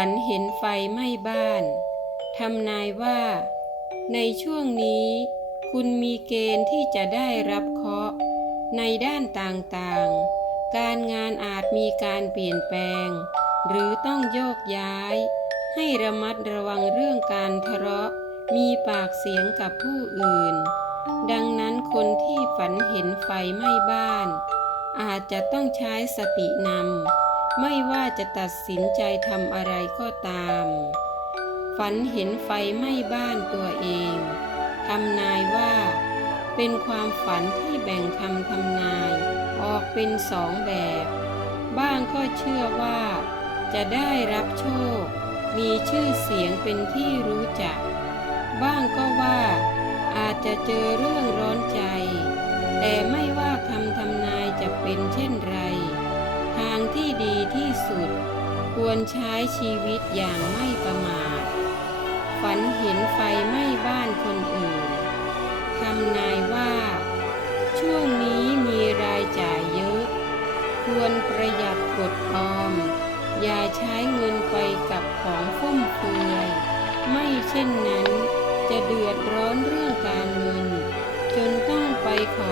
ฝันเห็นไฟไหม้บ้าน ทำนายว่า ในช่วงนี้ คุณมีเกณฑ์ที่จะได้รับเคราะห์ในด้านต่างๆ การงานอาจมีการเปลี่ยนแปลง หรือต้องโยกย้าย ให้ระมัดระวังเรื่องการทะเลาะ มีปากเสียงกับผู้อื่น ดังนั้นคนที่ฝันเห็นไฟไหม้บ้าน อาจจะต้องใช้สตินำ ไม่ว่าจะตัดสินใจทำอะไรก็ตาม ฝันเห็นไฟไหม้บ้านตัวเองทำนายว่า เป็นความฝันที่แบ่งคำทำนายออกเป็นสองแบบ บ้างก็เชื่อว่า จะได้รับโชค มีชื่อเสียงเป็นที่รู้จัก บ้างก็ว่า อาจจะเจอเรื่องร้อนใจ แต่ไม่ว่าคำทำนายจะเป็นเช่นไร ดีที่สุด ควรใช้ชีวิตอย่างไม่ประมาท ฝันเห็นไฟไหม้บ้านคนอื่นทำนายว่า ช่วงนี้มีรายจ่ายเยอะ ควรประหยัดกดออม อย่าใช้เงินไปกับของฟุ่มเฟือยไม่เช่นนั้นจะเดือดร้อนเรื่องการเงิน จนต้องไปขอ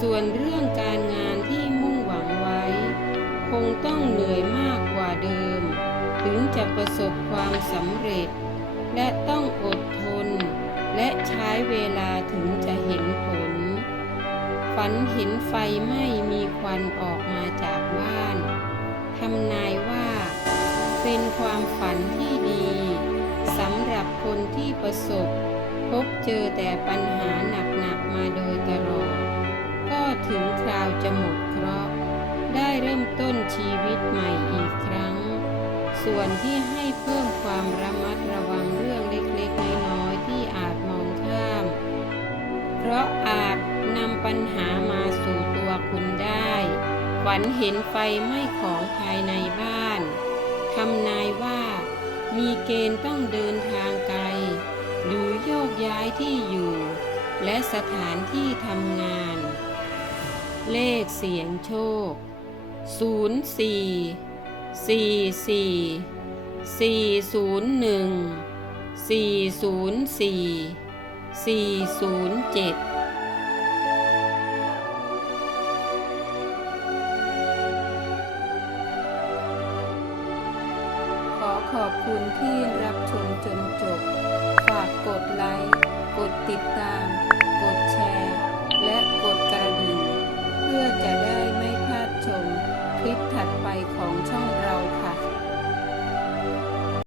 ส่วนเรื่องการงานที่มุ่งหวังไว้ คงต้องเหนื่อยมากกว่าเดิม ถึงจะประสบความสำเร็จ และต้องอดทน และใช้เวลาถึงจะเห็นผล ฝันเห็นไฟไหม้มีควันออกมาจากบ้านทำนายว่า เป็นความฝันที่ดีสำหรับคนที่ประสบ พบเจอแต่ปัญหาหนัก ส่วนที่ให้เพิ่มความระมัดระวังเรื่องเล็กๆน้อยๆที่อาจมองข้าม เพราะอาจนำปัญหามาสู่ตัวคุณได้ฝันเห็นไฟไหม้ของภายในบ้านทำนายว่า มีเกณฑ์ต้องเดินทางไกล หรือโยกย้ายที่อยู่ และสถานที่ทำงาน เลขเสียงโชค 04 44 401 404 407ขอขอบคุณที่รับชมจนจบ ฝากกดไลค์ กดติดตาม